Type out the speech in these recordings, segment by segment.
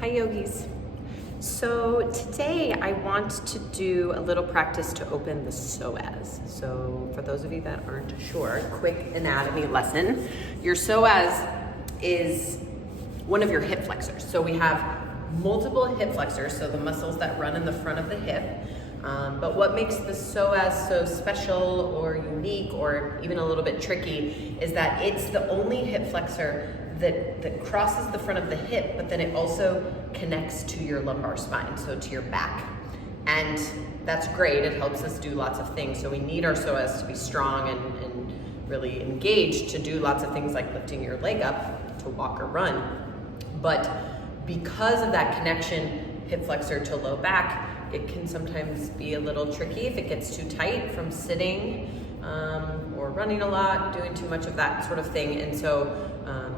Hi yogis. So today I want to do a little practice to open the psoas. So for those of you that aren't sure, quick anatomy lesson. Your psoas is one of your hip flexors. So we have multiple hip flexors, so the muscles that run in the front of the hip. But what makes the psoas so special or unique or even a little bit tricky is that it's the only hip flexor that crosses the front of the hip, but then it also connects to your lumbar spine, so to your back. And that's great, it helps us do lots of things. So we need our psoas to be strong and really engaged to do lots of things like lifting your leg up to walk or run. But because of that connection, hip flexor to low back, it can sometimes be a little tricky if it gets too tight from sitting or running a lot, doing too much of that sort of thing. And so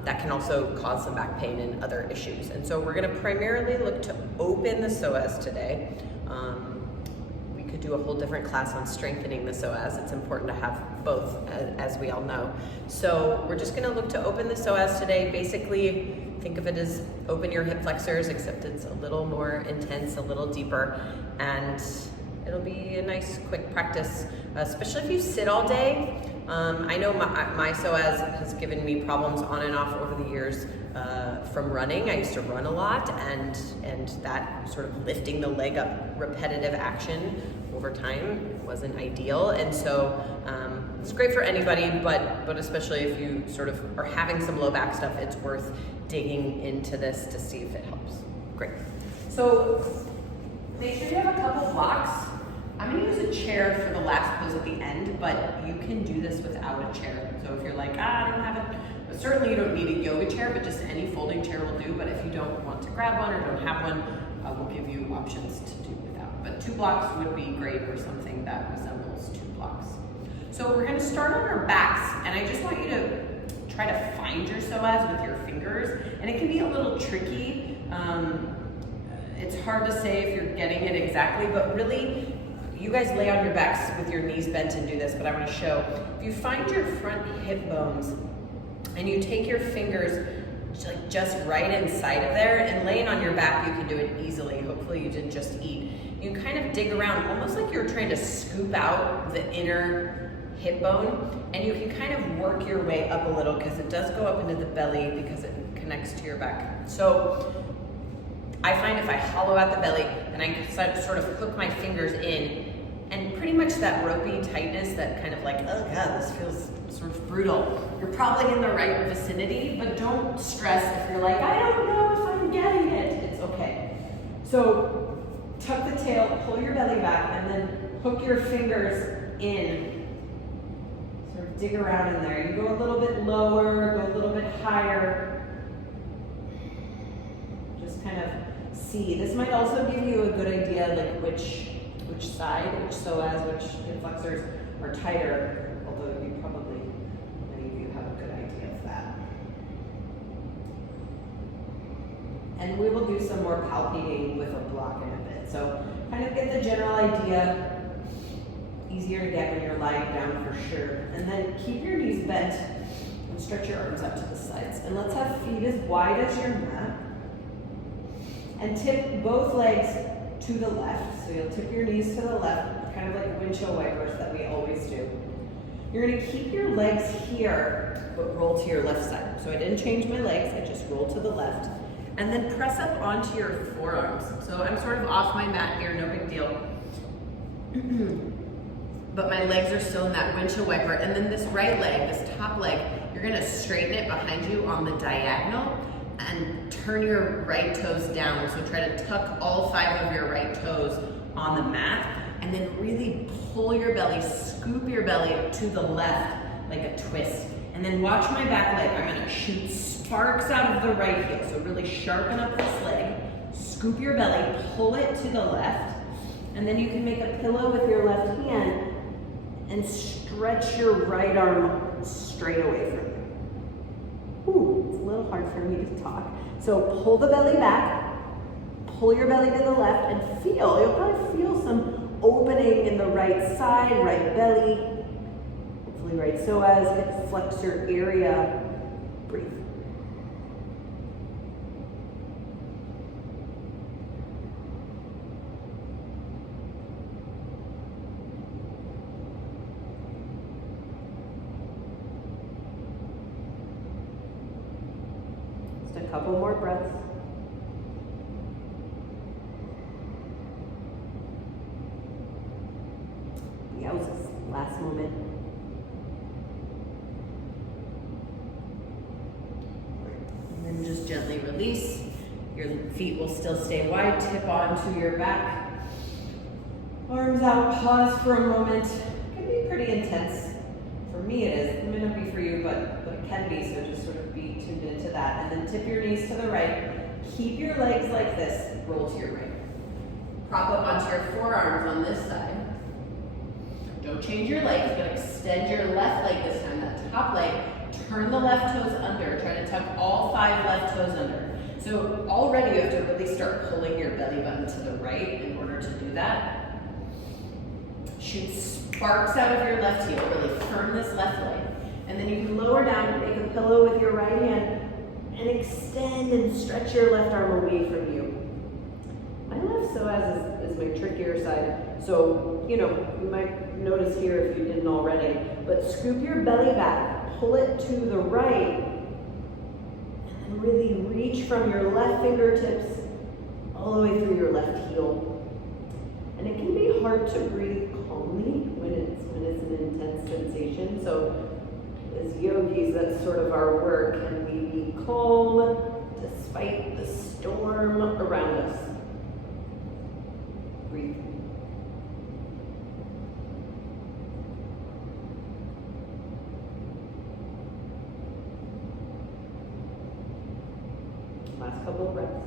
that can also cause some back pain and other issues. And so we're gonna primarily look to open the psoas today. We could do a whole different class on strengthening the psoas. It's important to have both, as we all know. So we're just gonna look to open the psoas today. Basically, think of it as open your hip flexors, except it's a little more intense, a little deeper, and it'll be a nice quick practice, especially if you sit all day. I know my psoas has given me problems on and off over the years from running. I used to run a lot, and that sort of lifting the leg up repetitive action over time wasn't ideal. And so it's great for anybody, but especially if you sort of are having some low back stuff, it's worth digging into this to see if it helps. Great. So make sure you have a couple blocks. I'm gonna use a chair for the last pose at the end, but you can do this without a chair. So if you're like, I don't have it, certainly you don't need a yoga chair, but just any folding chair will do. But if you don't want to grab one or don't have one, we'll give you options to do without. But 2 blocks would be great, or something that resembles 2 blocks. So we're gonna start on our backs, and I just want you to try to find your psoas with your fingers. And it can be a little tricky. It's hard to say if you're getting it exactly, but really, you guys lay on your backs with your knees bent and do this, but I want to show. If you find your front hip bones and you take your fingers just right inside of there, and laying on your back, you can do it easily. Hopefully you didn't just eat. You kind of dig around, almost like you're trying to scoop out the inner hip bone, and you can kind of work your way up a little because it does go up into the belly because it connects to your back. So I find if I hollow out the belly and I can sort of hook my fingers in, and pretty much that ropey tightness, that kind of like, oh God, this feels sort of brutal. You're probably in the right vicinity, but don't stress if you're like, I don't know if I'm getting it. It's okay. So tuck the tail, pull your belly back, and then hook your fingers in. Sort of dig around in there. You go a little bit lower, go a little bit higher. Just kind of see. This might also give you a good idea like which side, which psoas, which hip flexors are tighter, although you probably, many of you have a good idea of that. And we will do some more palpating with a block in a bit. So kind of get the general idea. Easier to get when you're lying down for sure. And then keep your knees bent and stretch your arms out to the sides. And let's have feet as wide as your mat. And tip both legs to the left. So you'll tip your knees to the left, kind of like windshield wipers that we always do. You're gonna keep your legs here, but roll to your left side. So I didn't change my legs, I just rolled to the left. And then press up onto your forearms. So I'm sort of off my mat here, no big deal. But my legs are still in that windshield wiper. And then this right leg, this top leg, you're gonna straighten it behind you on the diagonal and turn your right toes down. So try to tuck all 5 of your right toes on the mat, and then really pull your belly, scoop your belly to the left like a twist. And then watch my back leg. I'm gonna shoot sparks out of the right heel. So really sharpen up this leg, scoop your belly, pull it to the left, and then you can make a pillow with your left hand and stretch your right arm straight away from you. Ooh, it's a little hard for me to talk. So pull the belly back, pull your belly to the left, and feel, you'll probably feel some opening in the right side, right belly, hopefully right psoas, hip flexor area. Breathe. a couple more breaths. Yowzas, last moment. And then just gently release. Your feet will still stay wide, tip onto your back. Arms out, pause for a moment. It can be pretty intense. For me it is. It may not be for you, but it can be, so just sort of be tuned into that. And then tip your knees to the right. Keep your legs like this, roll to your right. Prop up onto your forearms on this side. Don't change your legs, but extend your left leg this time, that top leg. Turn the left toes under. Try to tuck all 5 left toes under. So already you have to really start pulling your belly button to the right in order to do that. Shoot sparks out of your left heel, really firm this left leg. And then you can lower down, make a pillow with your right hand, and extend and stretch your left arm away from you. My left psoas is my trickier side. So, you might notice here if you didn't already, but scoop your belly back, pull it to the right, and really reach from your left fingertips all the way through your left heel. And it can be hard to breathe calmly when it's an intense sensation. So as yogis, that's sort of our work. Can we be calm despite the storm around us? Breathe. Last couple of breaths.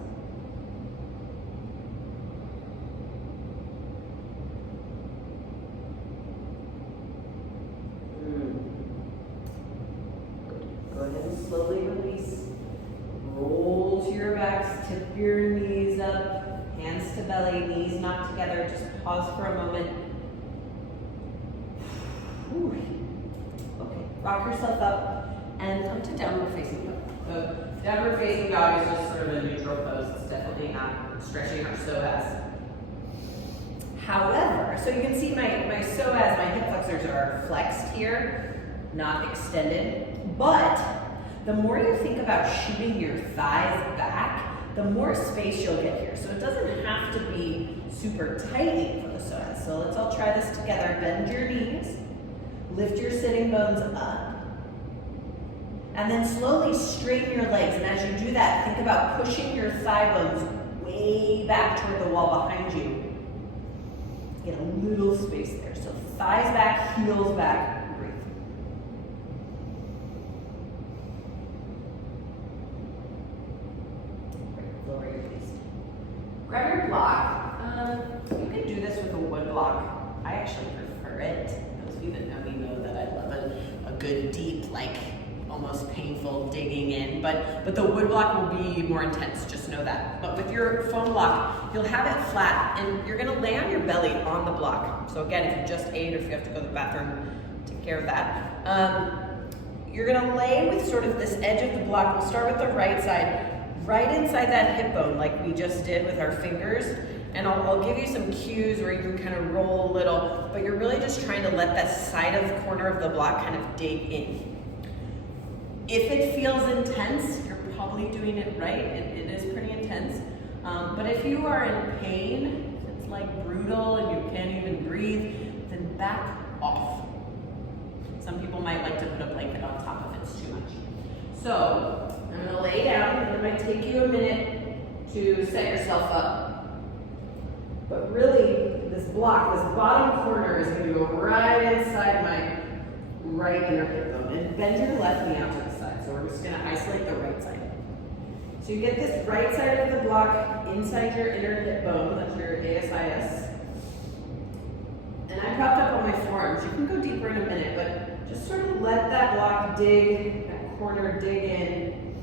Good. Go ahead and slowly release. Roll to your backs, tip your knees up, hands to belly, knees knocked together. Just pause for a moment. Whew. Okay, rock yourself up and come to downward facing dog. So downward facing dog is just sort of a neutral pose. It's definitely not stretching our psoas. However, so you can see my psoas, my hip flexors are flexed here, not extended. But the more you think about shooting your thighs back, the more space you'll get here. So it doesn't have to be super tight for the psoas. So let's all try this together. Bend your knees, lift your sitting bones up. And then slowly straighten your legs. And as you do that, think about pushing your thigh bones way back toward the wall behind you. Get a little space there. So thighs back, heels back, breathe. Great, lower your waist. Grab your block. You can do this with a wood block. I actually prefer it. Those of you that know me know that I love a good deep, almost painful digging in, but the wood block will be more intense, just know that. But with your foam block, you'll have it flat and you're gonna lay on your belly on the block. So again, if you just ate or if you have to go to the bathroom, take care of that. You're gonna lay with sort of this edge of the block. We'll start with the right side, right inside that hip bone like we just did with our fingers. And I'll give you some cues where you can kind of roll a little, but you're really just trying to let that side of the corner of the block kind of dig in. If it feels intense, you're probably doing it right. It is pretty intense. But if you are in pain, if it's brutal and you can't even breathe, then back off. Some people might like to put a blanket on top if it's too much. So I'm gonna lay down and it might take you a minute to set yourself up. But really, this block, this bottom corner is gonna go right inside my right inner hip bone. And bend your left knee out to the side. So we're just gonna isolate the right side. So you get this right side of the block inside your inner hip bone, that's your ASIS. And I propped up on my forearms. You can go deeper in a minute, but just sort of let that block dig, that corner dig in.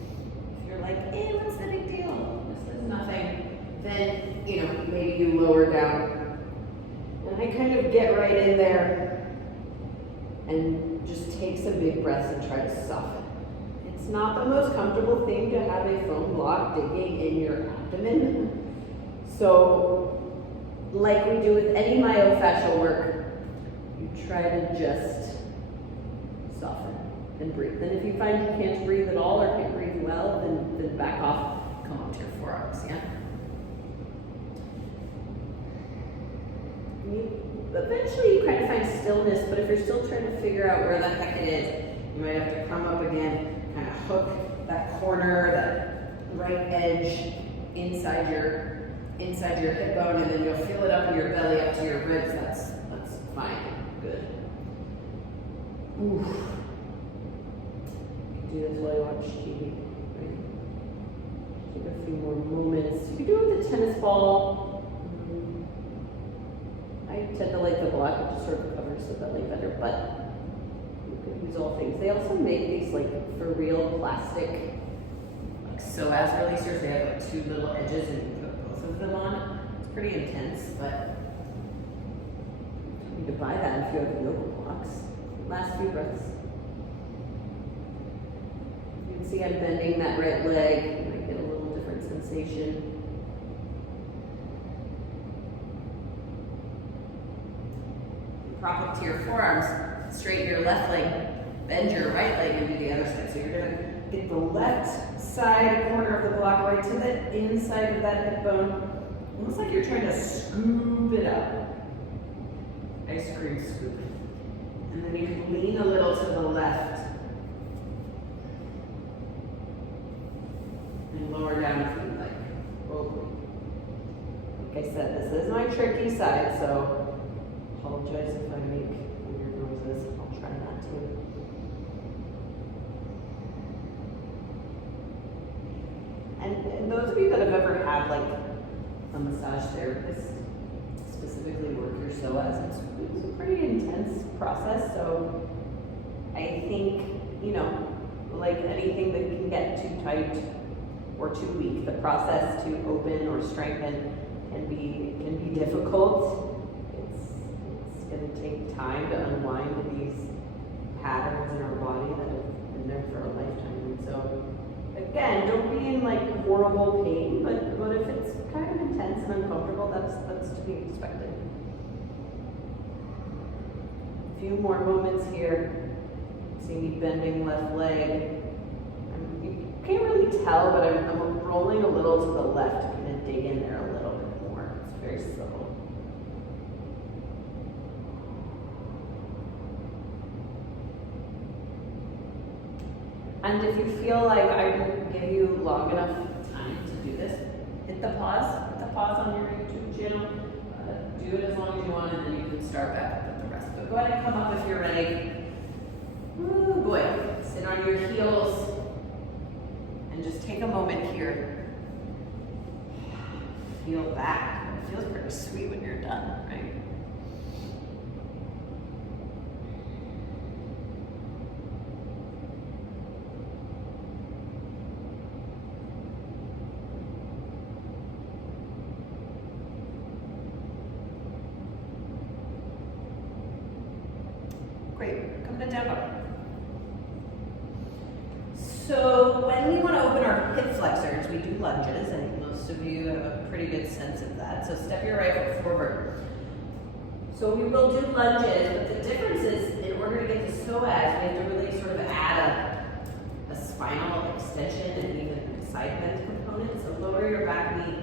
If you're like, what's the big deal? This is nothing. Then, maybe you lower down. And I kind of get right in there and just take some big breaths and try to soften. It's not the most comfortable thing to have a foam block digging in your abdomen. So, like we do with any myofascial work, you try to just soften and breathe. And if you find you can't breathe at all or can't breathe well, then back off. off, come up to your forearms, yeah? Eventually you kind of find stillness, but if you're still trying to figure out where the heck it is, you might have to come up again, kind of hook that corner, that right edge inside your hip bone, and then you'll feel it up in your belly, up to your ribs. That's fine. Good. Ooh. You can do this while you watch TV. Right? Take a few more moments. You can do it with a tennis ball. I tend to like the block, it just sort of covers the belly better, but you can use all things. They also make these like for real plastic like Psoas releasers. They have like two little edges and you put both of them on. It's pretty intense, but you need to buy that if you have yoga blocks. Last few breaths. You can see I'm bending that right leg. You might get a little different sensation. Prop up to your forearms, straighten your left leg, bend your right leg and do the other side. So you're gonna get the left side corner of the block right to the inside of that hip bone. Almost like you're trying to scoop it up. Ice cream scoop. And then you can lean a little to the left. And lower down if you like. Oh. Like I said, this is my tricky side, so apologize if I make weird noises. I'll try not to. And those of you that have ever had like a massage therapist specifically work your psoas, it's a pretty intense process. So I think, you know, like anything that can get too tight or too weak, the process to open or strengthen can be difficult. It's going to take time to unwind these patterns in our body that have been there for a lifetime. And so, again, don't be in like horrible pain, but if it's kind of intense and uncomfortable, that's to be expected. A few more moments here. See me bending left leg. You can't really tell, but I'm rolling a little to the left to kind of dig in there a little bit more. It's very subtle. And if you feel like I didn't give you long enough time to do this, hit the pause on your YouTube channel. Do it as long as you want, and then you can start back up with the rest. But go ahead and come up if you're ready. Ooh, boy. Sit on your heels and just take a moment here. Feel that. It feels pretty sweet when you're done, right? Great, come to down dog. So when we want to open our hip flexors, we do lunges, and most of you have a pretty good sense of that. So step your right foot forward. So we will do lunges, but the difference is in order to get the psoas, we have to really sort of add a spinal extension and even a side bend component. So lower your back knee.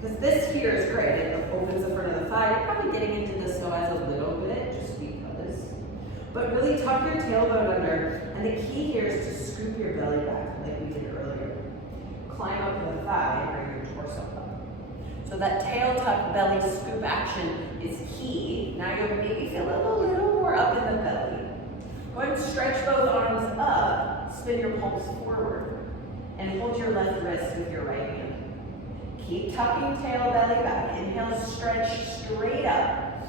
Because this here is great. It opens the front of the thigh. You're probably getting into the psoas a little bit, just because. But really tuck your tailbone under. And the key here is to scoop your belly back, like we did earlier. Climb up to the thigh and bring your torso up. So that tail tuck belly scoop action is key. Now you'll maybe feel a little more up in the belly. Go ahead and stretch both arms up. Spin your palms forward. And hold your left wrist with your right hand. Keep tucking tail belly back. Inhale, stretch straight up.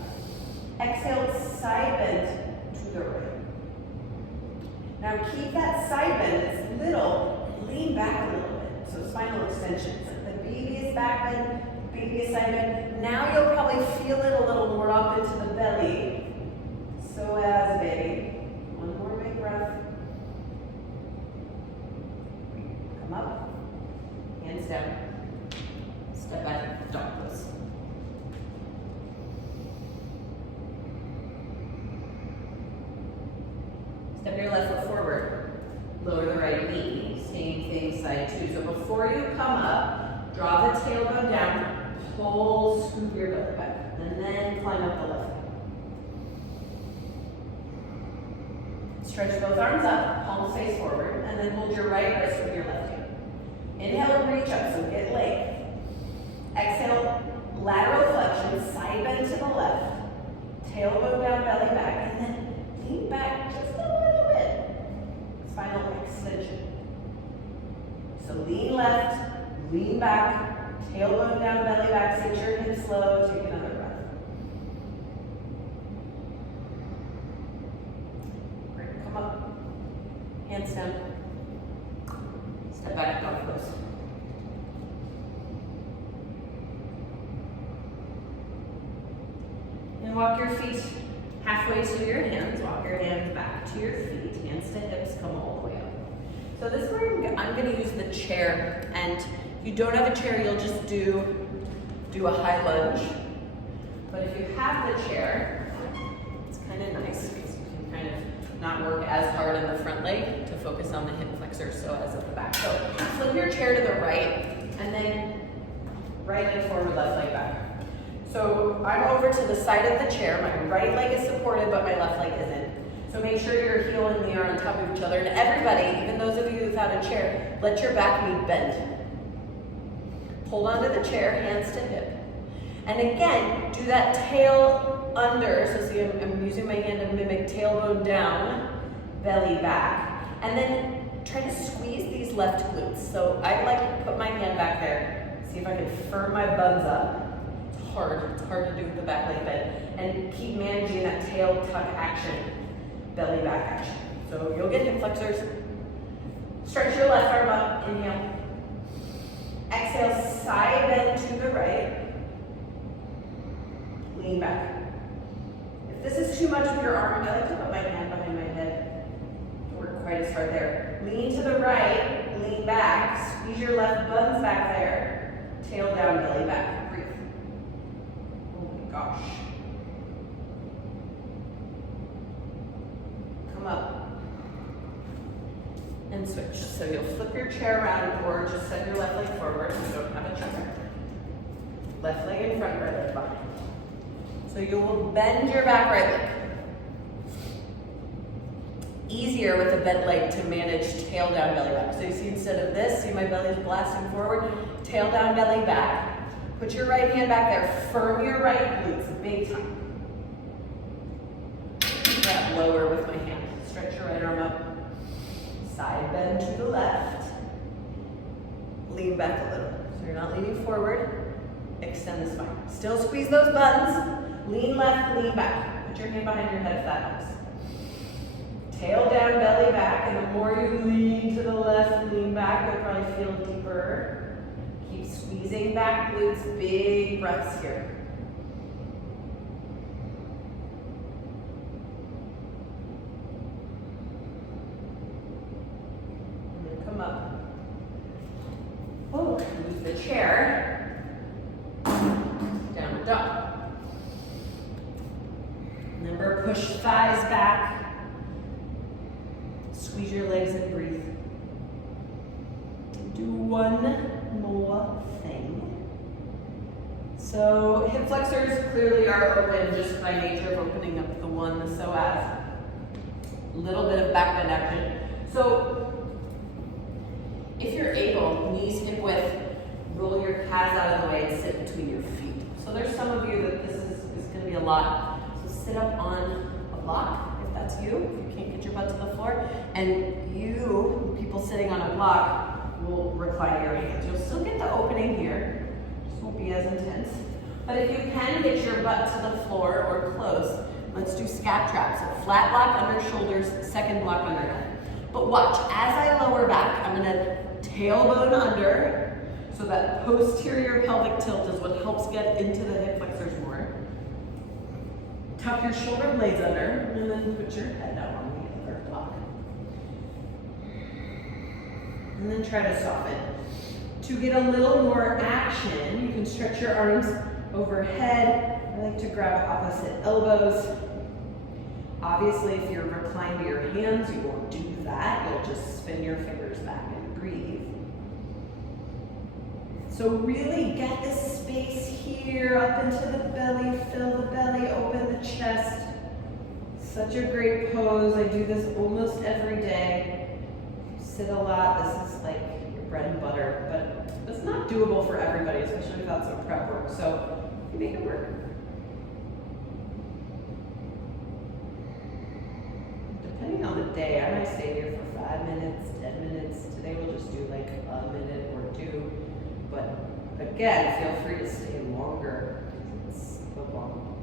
Exhale, side bend to the right. Now keep that side bend, it's little, lean back a little bit. So spinal extensions. The baby's back bend, baby's side bend. Now you'll probably feel it a little more up into the belly. Psoas, baby. One more big breath. Come up, hands down. Step back, dog pose. Step your left foot forward. Lower the right knee. Same thing, side before you come up, draw the tailbone down, pull, scoop your belly back, and then climb up the left leg. Stretch both arms up, palms face forward, and then hold your right wrist with your left hand. Inhale, reach up, so get leg. Exhale, lateral flexion, side bend to the left. Tailbone down, belly back, and then lean back just a little bit. Spinal extension. So lean left, lean back, tailbone down, belly back, sit your hips low, take another breath. Great, come up, hands down. Step back, dog pose. And walk your feet halfway to your hands. Walk your hands back to your feet. Hands to hips, come all the way up. So this is where I'm going to use the chair. And if you don't have a chair, you'll just do a high lunge. But if you have the chair, it's kind of nice because you can kind of not work as hard in the front leg to focus on the hip flexors, so as at the back. So flip your chair to the right, and then right leg forward, left leg back. So I'm over to the side of the chair. My right leg is supported, but my left leg isn't. So make sure your heel and knee are on top of each other. And everybody, even those of you without a chair, let your back knee bend. Hold onto the chair, hands to hip. And again, do that tail under. So see, I'm using my hand to mimic tailbone down, belly back. And then try to squeeze these left glutes. So I like to put my hand back there. See if I can firm my buns up. It's hard to do with the back leg bend, and keep managing that tail tuck action, belly back action. So you'll get hip flexors. Stretch your left arm up, inhale. Exhale, side bend to the right. Lean back. If this is too much with your arm, I like to put my hand behind my head. Don't work quite as hard there. Lean to the right, lean back, squeeze your left buns back there, tail down, belly back. Breathe. Gosh. Come up and switch. So you'll flip your chair around or just send your left leg forward if you don't have a chair. Left leg in front, right leg behind. So you will bend your back right leg. Easier with a bent leg to manage tail down, belly back. So you see instead of this, see my belly is blasting forward, tail down, belly back. Put your right hand back there, firm your right glutes, big time. Grab lower with my hand. Stretch your right arm up. Side bend to the left. Lean back a little. So you're not leaning forward. Extend the spine. Still squeeze those buns. Lean left, lean back. Put your hand behind your head if that helps. Tail down, belly back, and the more you lean to the left, lean back, you'll probably feel deeper. Keep squeezing back glutes, big breaths here. And then come up. Oh, use the chair. Down dog. Remember, push thighs back. Squeeze your legs and breathe. Do one more thing. So hip flexors clearly are open just by nature of opening up the psoas. A little bit of back bend action. So if you're able, knees hip width, roll your calves out of the way and sit between your feet. So there's some of you that this is going to be a lot. So sit up on a block if that's you. If you can't get your butt to the floor, and you, people sitting on a block, will recline your hands. You'll still get the opening here, just won't be as intense. But if you can get your butt to the floor or close, let's do scap traps. So flat block under shoulders, second block under head. But watch, as I lower back, I'm gonna tailbone under, so that posterior pelvic tilt is what helps get into the hip flexors more. Tuck your shoulder blades under, and then put your head down on the other block. And then try to soften. To get a little more action, you can stretch your arms overhead. I like to grab opposite elbows. Obviously, if you're reclined to your hands, you won't do that. You'll just spin your fingers back and breathe. So really get this space here, up into the belly, fill the belly, open the chest. Such a great pose. I do this almost every day. Sit a lot, this is like your bread and butter, but it's not doable for everybody, especially without some prep work. So you make it work. Depending on the day, I might stay here for 5 minutes, 10 minutes. Today we'll just do like a minute or two. But again, feel free to stay longer because it's so long.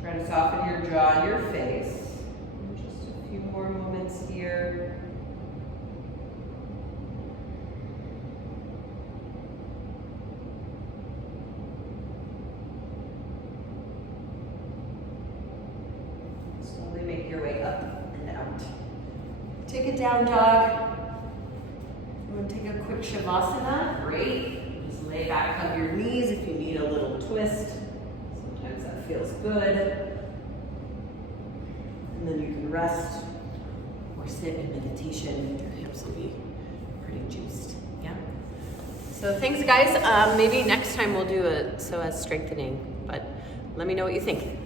Try to soften your jaw and your face. Just a few more moments here. Slowly make your way up and out. Take it down, dog. You want to take a quick shavasana? Great. Just lay back, hug your knees if you need a little twist. Sometimes that feels good. And then you can rest or sit in meditation. Your hips will be pretty juiced. Yeah. So thanks, guys. Maybe next time we'll do a psoas strengthening, but let me know what you think.